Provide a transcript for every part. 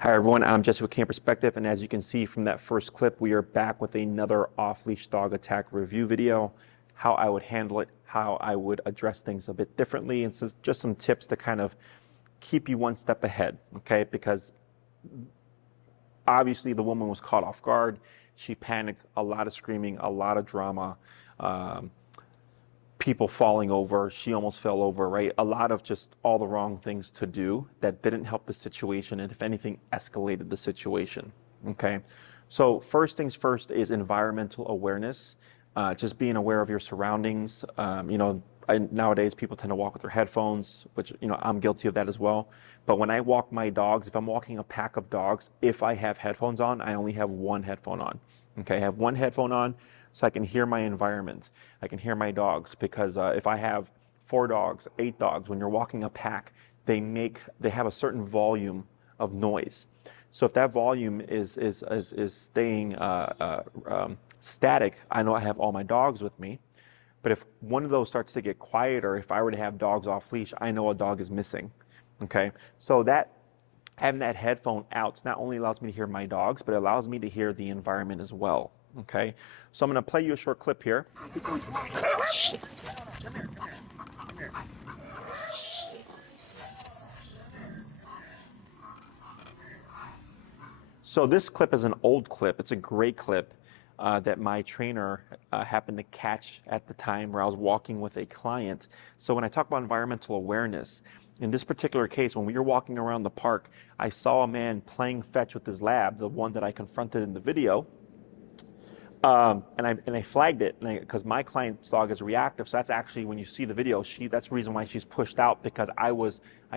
Hi everyone, I'm Jesse with Canine Perspective, and as you can see from that first clip, we are back with another off-leash dog attack review video, how I would handle it, how I would address things a bit differently, and so just some tips to kind of keep you one step ahead, okay? Because obviously the woman was caught off guard, she panicked, a lot of screaming, a lot of drama, people falling over, she almost fell over, right? A lot of just all the wrong things to do that didn't help the situation, and if anything, escalated the situation, okay? So first things first is environmental awareness, just being aware of your surroundings. Nowadays people tend to walk with their headphones, which, I'm guilty of that as well. But when I walk my dogs, if I'm walking a pack of dogs, if I have headphones on, I only have one headphone on, okay? I have one headphone on, so I can hear my environment. I can hear my dogs, because if I have 4 dogs, 8 dogs, when you're walking a pack, they have a certain volume of noise. So if that volume is staying static, I know I have all my dogs with me. But if one of those starts to get quieter, if I were to have dogs off leash, I know a dog is missing, okay? So having that headphone out not only allows me to hear my dogs, but it allows me to hear the environment as well. Okay, so I'm going to play you a short clip here. So this clip is an old clip. It's a great clip that my trainer happened to catch at the time where I was walking with a client. So when I talk about environmental awareness, in this particular case, when we were walking around the park, I saw a man playing fetch with his lab, the one that I confronted in the video. And I flagged it because my client's dog is reactive. So that's actually, when you see the video, that's the reason why she's pushed out, because I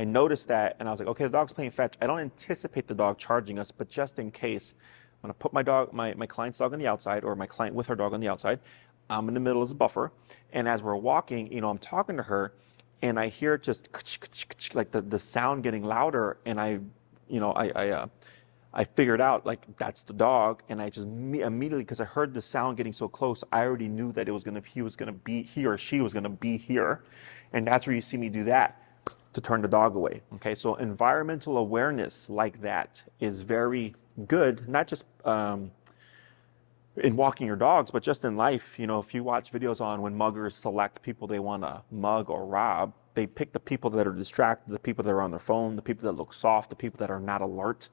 noticed that and I was like, okay, the dog's playing fetch. I don't anticipate the dog charging us, but just in case, I'm gonna put my client's dog on the outside, or my client with her dog on the outside. I'm in the middle as a buffer. And as we're walking, I'm talking to her and I hear just like the sound getting louder. And I figured out, like, that's the dog, and I just immediately, because I heard the sound getting so close, I already knew that he or she was gonna be here, and that's where you see me do that to turn the dog away. Okay, so environmental awareness like that is very good, not just in walking your dogs, but just in life. If you watch videos on when muggers select people they want to mug or rob, they pick the people that are distracted, the people that are on their phone, the people that look soft, the people that are not alert.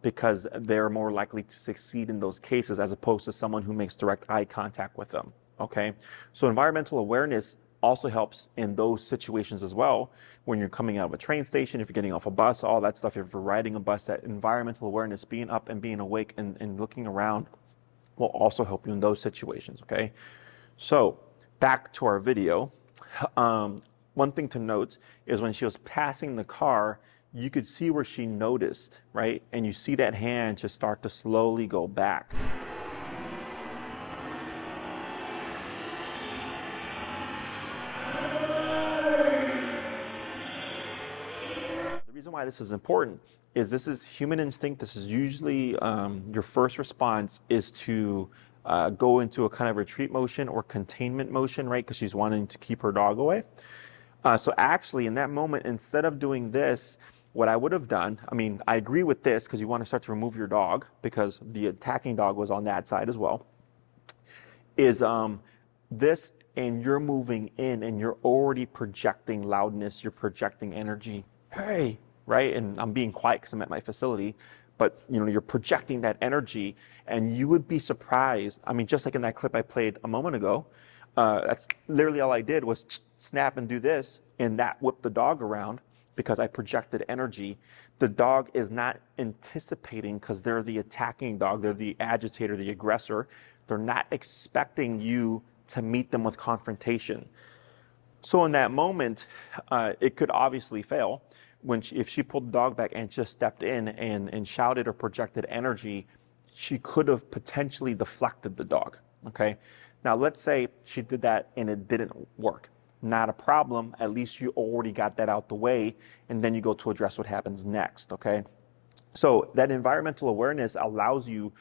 Because they're more likely to succeed in those cases as opposed to someone who makes direct eye contact with them, okay? So environmental awareness also helps in those situations as well. When you're coming out of a train station, if you're getting off a bus, all that stuff, if you're riding a bus, that environmental awareness, being up and being awake and looking around will also help you in those situations, okay? So back to our video. One thing to note is when she was passing the car, you could see where she noticed, right? And you see that hand just start to slowly go back. The reason why this is important is this is human instinct. This is usually your first response is to go into a kind of retreat motion or containment motion, right? Because she's wanting to keep her dog away. So actually, in that moment, instead of doing this, what I would have done, I agree with this because you want to start to remove your dog because the attacking dog was on that side as well, is this, and you're moving in and you're already projecting loudness, you're projecting energy, hey, right? And I'm being quiet because I'm at my facility, but you're projecting that energy, and you would be surprised. Just like in that clip I played a moment ago, that's literally all I did was snap and do this, and that whipped the dog around. Because I projected energy. The dog is not anticipating, because they're the attacking dog, they're the agitator, the aggressor. They're not expecting you to meet them with confrontation. So in that moment, it could obviously fail. If she pulled the dog back and just stepped in and shouted or projected energy, she could have potentially deflected the dog, okay? Now let's say she did that and it didn't work. Not a problem, at least you already got that out the way, and then you go to address what happens next, okay? So that environmental awareness allows you,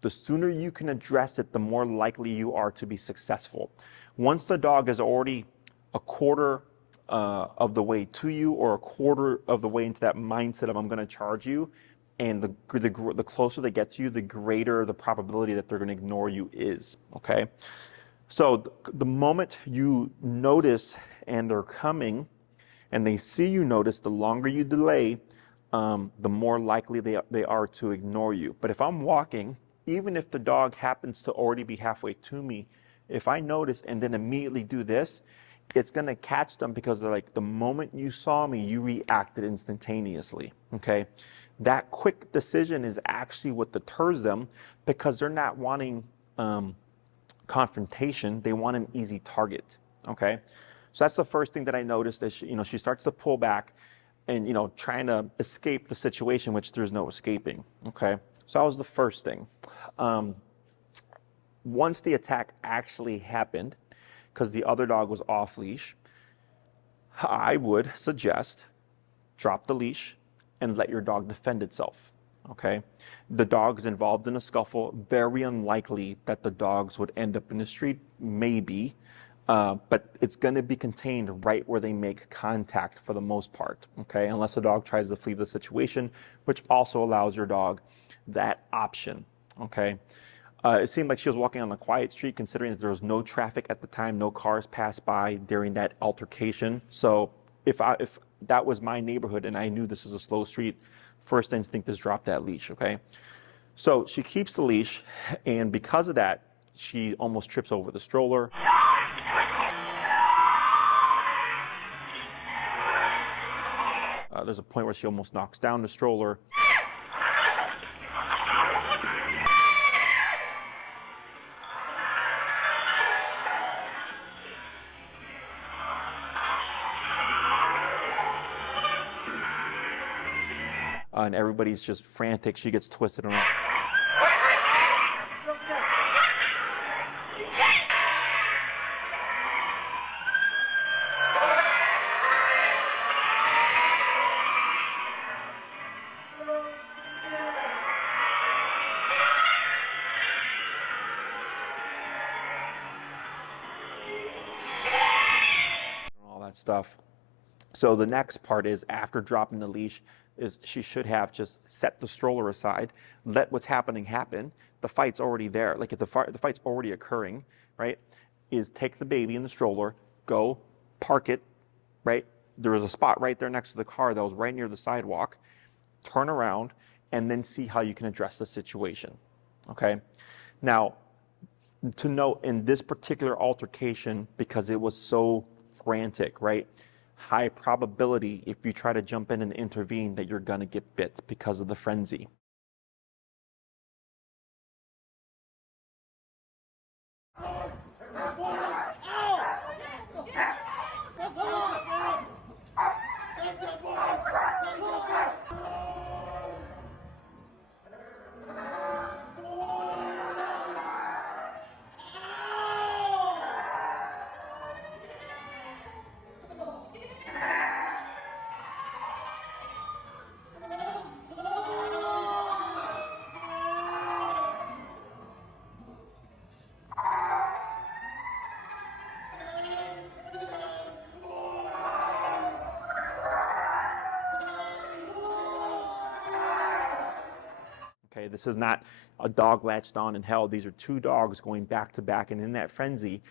the sooner you can address it, the more likely you are to be successful. Once the dog is already a quarter of the way to you, or a quarter of the way into that mindset of I'm going to charge you, and the closer they get to you, the greater the probability that they're going to ignore you is, okay? So the moment you notice and they're coming and they see you notice, the longer you delay, the more likely they are to ignore you. But if I'm walking, even if the dog happens to already be halfway to me, if I notice and then immediately do this, it's going to catch them, because they're like, the moment you saw me, you reacted instantaneously, okay? That quick decision is actually what deters them, because they're not wanting confrontation. They want an easy target, okay? So that's the first thing that I noticed, is she starts to pull back and, trying to escape the situation, which there's no escaping, okay? So that was the first thing. Once the attack actually happened, because the other dog was off leash, I would suggest drop the leash and let your dog defend itself, okay? The dog's involved in a scuffle. Very unlikely that the dogs would end up in the street, maybe, but it's going to be contained right where they make contact for the most part, okay? Unless the dog tries to flee the situation, which also allows your dog that option, okay? It seemed like she was walking on a quiet street, considering that there was no traffic at the time, no cars passed by during that altercation. So if that was my neighborhood and I knew this is a slow street, first instinct is drop that leash, okay? So she keeps the leash, and because of that, she almost trips over the stroller. There's a point where she almost knocks down the stroller. And everybody's just frantic. She gets twisted around. All that stuff. So the next part is, after dropping the leash, is she should have just set the stroller aside, let what's happening happen. The fight's already there. Like, if the fight's already occurring, right, is take the baby in the stroller, go park it, right? There was a spot right there next to the car that was right near the sidewalk. Turn around and then see how you can address the situation, okay? Now, to note, in this particular altercation, because it was so frantic, right? High probability, if you try to jump in and intervene, that you're going to get bit because of the frenzy. Okay, this is not a dog latched on and held. These are two dogs going back to back, and in that frenzy,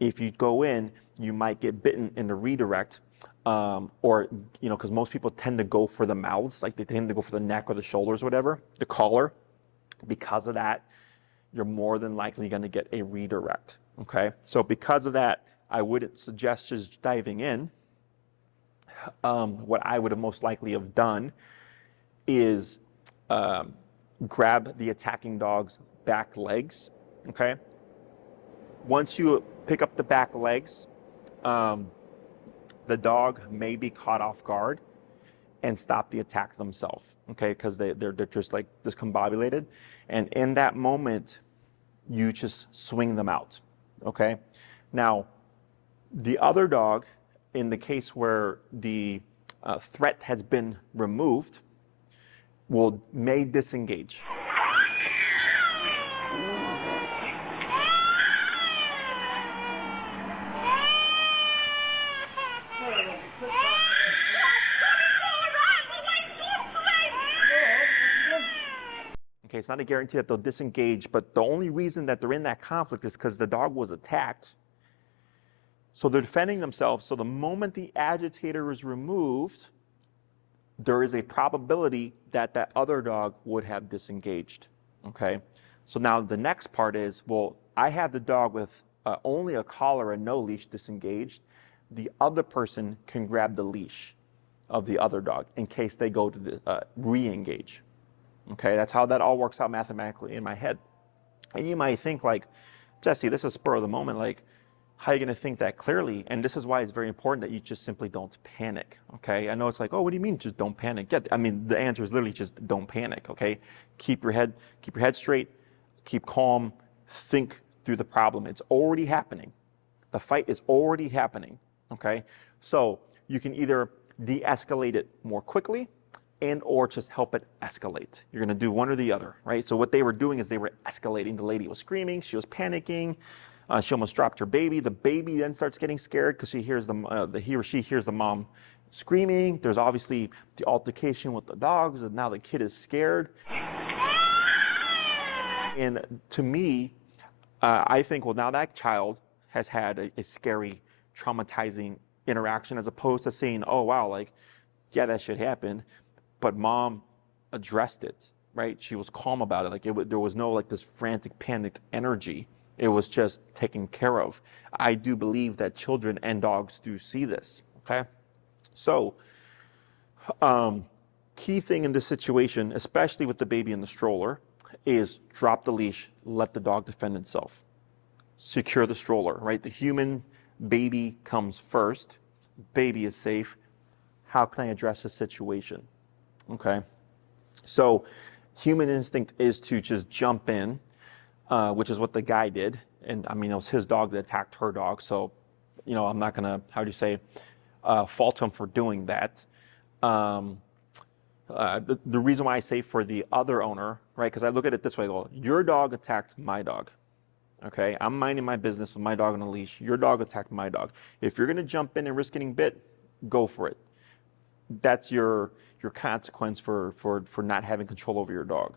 if you go in, you might get bitten in the redirect, or, because most people tend to go for the mouths, like they tend to go for the neck or the shoulders or whatever, the collar. Because of that, you're more than likely going to get a redirect, okay? So because of that, I wouldn't suggest just diving in. What I would have most likely have done is grab the attacking dog's back legs, okay? Once you pick up the back legs, the dog may be caught off guard and stop the attack themselves, okay? Because they're just like discombobulated. And in that moment, you just swing them out, okay? Now, the other dog, in the case where the threat has been removed, may disengage. Okay, it's not a guarantee that they'll disengage, but the only reason that they're in that conflict is because the dog was attacked. So they're defending themselves. So the moment the agitator is removed, there is a probability that that other dog would have disengaged. Okay, so now the next part is, well, I have the dog with only a collar and no leash disengaged. The other person can grab the leash of the other dog in case they go to re-engage. Okay, that's how that all works out mathematically in my head. And you might think like, Jesse, this is spur of the moment, like, how are you going to think that clearly? And this is why it's very important that you just simply don't panic, okay? I know it's like, oh, what do you mean just don't panic? I mean, the answer is literally just don't panic, okay? Keep your head straight, keep calm, think through the problem. It's already happening. The fight is already happening, okay? So you can either de-escalate it more quickly and or just help it escalate. You're gonna do one or the other, right? So what they were doing is they were escalating. The lady was screaming, she was panicking, she almost dropped her baby. The baby then starts getting scared because he or she hears the mom screaming. There's obviously the altercation with the dogs, and now the kid is scared. And to me, I think, well, now that child has had a scary, traumatizing interaction as opposed to saying, oh, wow, like, yeah, that should happen. But mom addressed it, right? She was calm about it. Like there was no like this frantic, panicked energy. It was just taken care of. I do believe that children and dogs do see this, okay? So, key thing in this situation, especially with the baby in the stroller, is drop the leash, let the dog defend itself. Secure the stroller, right? The human baby comes first. Baby is safe. How can I address the situation? Okay, so human instinct is to just jump in, which is what the guy did. And I mean, it was his dog that attacked her dog. So, you know, I'm not gonna, how do you say, fault him for doing that. The reason why I say for the other owner, right? Because I look at it this way, well, your dog attacked my dog. Okay, I'm minding my business with my dog on a leash. Your dog attacked my dog. If you're gonna jump in and risk getting bit, go for it. That's your consequence for not having control over your dog.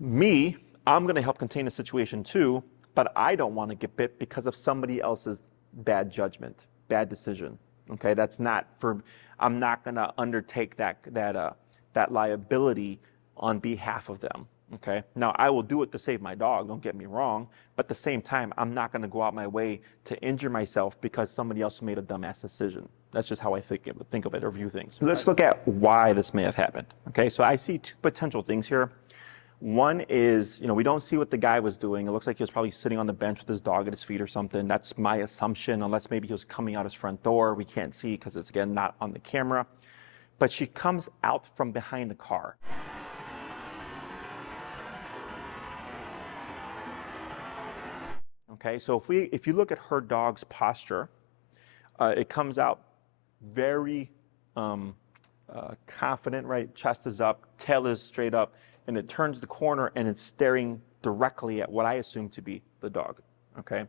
Me, I'm going to help contain the situation too, but I don't want to get bit because of somebody else's bad judgment, bad decision. Okay, that's not for. I'm not going to undertake that liability on behalf of them. Okay, now I will do it to save my dog. Don't get me wrong, but at the same time, I'm not going to go out my way to injure myself because somebody else made a dumbass decision. That's just how I think of it or view things. Let's look at why this may have happened. Okay, so I see two potential things here. One is, you know, we don't see what the guy was doing. It looks like he was probably sitting on the bench with his dog at his feet or something. That's my assumption, unless maybe he was coming out his front door. We can't see because it's, again, not on the camera. But she comes out from behind the car. Okay, so if you look at her dog's posture, it comes out very confident, right? Chest is up, tail is straight up, and it turns the corner and it's staring directly at what I assume to be the dog, okay?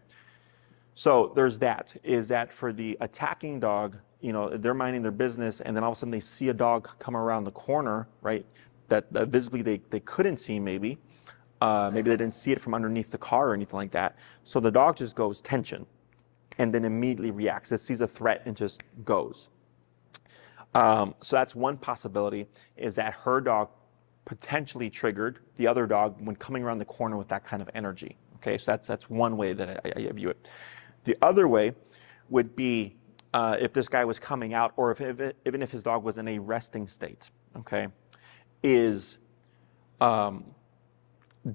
So there's that, is that for the attacking dog, you know, they're minding their business and then all of a sudden they see a dog come around the corner, right? That visibly they couldn't see maybe. Maybe they didn't see it from underneath the car or anything like that. So the dog just goes tension and then immediately reacts. It sees a threat and just goes. So that's one possibility, is that her dog potentially triggered the other dog when coming around the corner with that kind of energy. Okay, so that's one way that I view it. The other way would be if this guy was coming out, or even if his dog was in a resting state, okay, is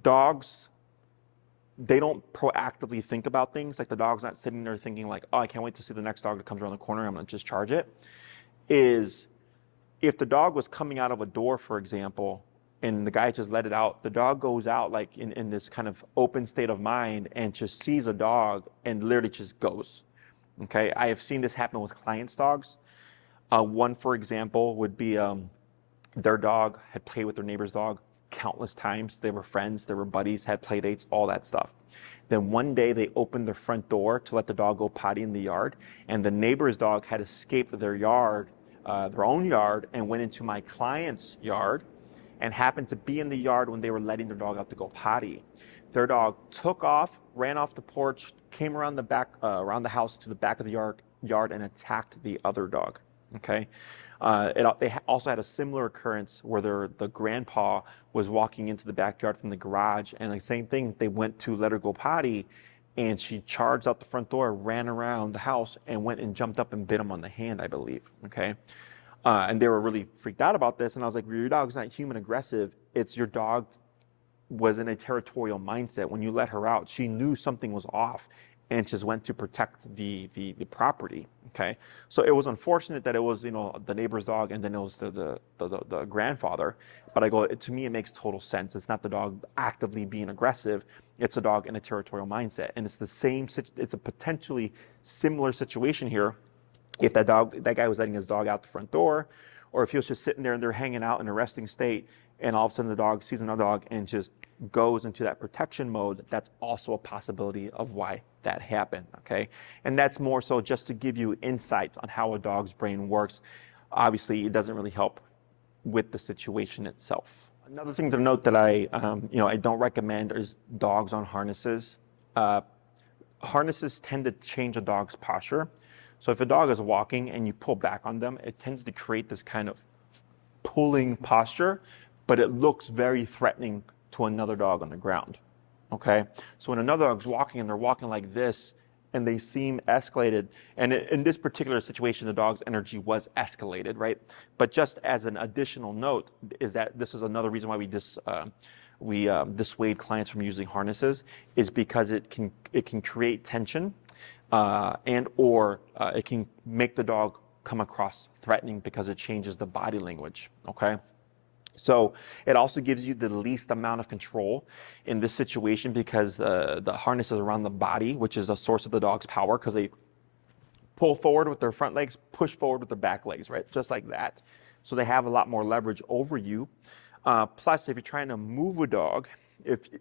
dogs they don't proactively think about things. Like the dog's not sitting there thinking like, oh, I can't wait to see the next dog that comes around the corner, I'm gonna just charge it. Is if the dog was coming out of a door, for example, and the guy just let it out, the dog goes out like in this kind of open state of mind and just sees a dog and literally just goes. Okay, I have seen this happen with clients' dogs. One, for example, would be their dog had played with their neighbor's dog countless times. They were friends, they were buddies, had play dates, all that stuff. Then one day they opened their front door to let the dog go potty in the yard, and the neighbor's dog had escaped their yard, their own yard, and went into my client's yard and happened to be in the yard when they were letting their dog out to go potty. Their dog took off, ran off the porch, came around the back, around the house to the back of the yard and attacked the other dog. Okay. They also had a similar occurrence where the grandpa was walking into the backyard from the garage, and the same thing, they went to let her go potty, and she charged out the front door, ran around the house, and went and jumped up and bit him on the hand, I believe. Okay. And they were really freaked out about this, and I was like, your dog's not human aggressive, it's your dog was in a territorial mindset. When you let her out, she knew something was off and just went to protect the property. Okay, so it was unfortunate that it was, you know, the neighbor's dog and then it was the grandfather. But I go, to me, it makes total sense. It's not the dog actively being aggressive. It's a dog in a territorial mindset, and it's the same. It's a potentially similar situation here. If that guy was letting his dog out the front door, or if he was just sitting there and they're hanging out in a resting state, and all of a sudden the dog sees another dog and just goes into that protection mode, that's also a possibility of why that happened, okay? And that's more so just to give you insights on how a dog's brain works. Obviously, it doesn't really help with the situation itself. Another thing to note that I don't recommend is dogs on harnesses. Harnesses tend to change a dog's posture. So if a dog is walking and you pull back on them, it tends to create this kind of pulling posture, but it looks very threatening to another dog on the ground, okay? So when another dog's walking and they're walking like this and they seem escalated, and in this particular situation, the dog's energy was escalated, right? But just as an additional note is that this is another reason why we dissuade clients from using harnesses, is because it can create tension or it can make the dog come across threatening because it changes the body language, okay? So it also gives you the least amount of control in this situation because the harness is around the body, which is the source of the dog's power, because they pull forward with their front legs, push forward with their back legs, right? Just like that. So they have a lot more leverage over you. Plus, if you're trying to move a dog,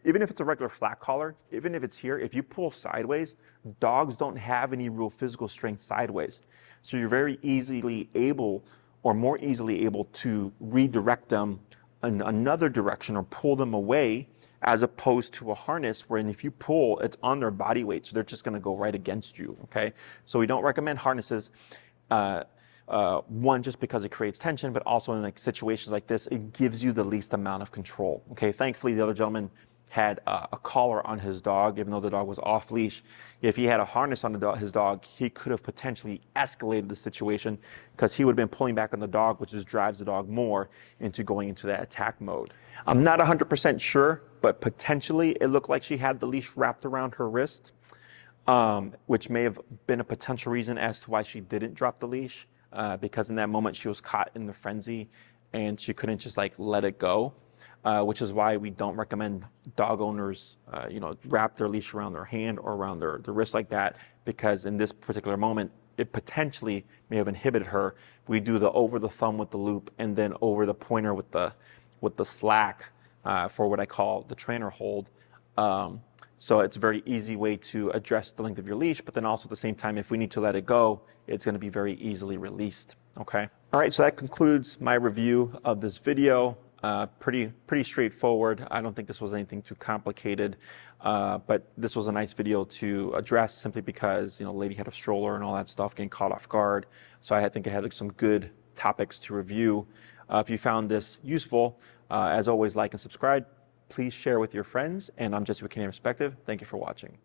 even if it's a regular flat collar, even if it's here, if you pull sideways, dogs don't have any real physical strength sideways. So you're very easily able, or more easily able, to redirect them in another direction or pull them away, as opposed to a harness where if you pull, it's on their body weight, so they're just gonna go right against you, okay? So we don't recommend harnesses, one, just because it creates tension, but also in like situations like this, it gives you the least amount of control, okay? Thankfully, the other gentleman had a collar on his dog, even though the dog was off leash. If he had a harness on his dog, he could have potentially escalated the situation because he would have been pulling back on the dog, which just drives the dog more into going into that attack mode. I'm not 100% sure, but potentially it looked like she had the leash wrapped around her wrist, which may have been a potential reason as to why she didn't drop the leash, because in that moment she was caught in the frenzy and she couldn't just like let it go. Which is why we don't recommend dog owners, wrap their leash around their hand or around their wrist like that, because in this particular moment, it potentially may have inhibited her. We do the over the thumb with the loop and then over the pointer with the slack for what I call the trainer hold. So it's a very easy way to address the length of your leash, but then also at the same time, if we need to let it go, it's gonna be very easily released, okay? All right, so that concludes my review of this video. Pretty straightforward. I don't think this was anything too complicated, but this was a nice video to address simply because, lady had a stroller and all that stuff, getting caught off guard. So I think I had some good topics to review. If you found this useful, as always, like and subscribe. Please share with your friends. And I'm Jesse with Canine Perspective. Thank you for watching.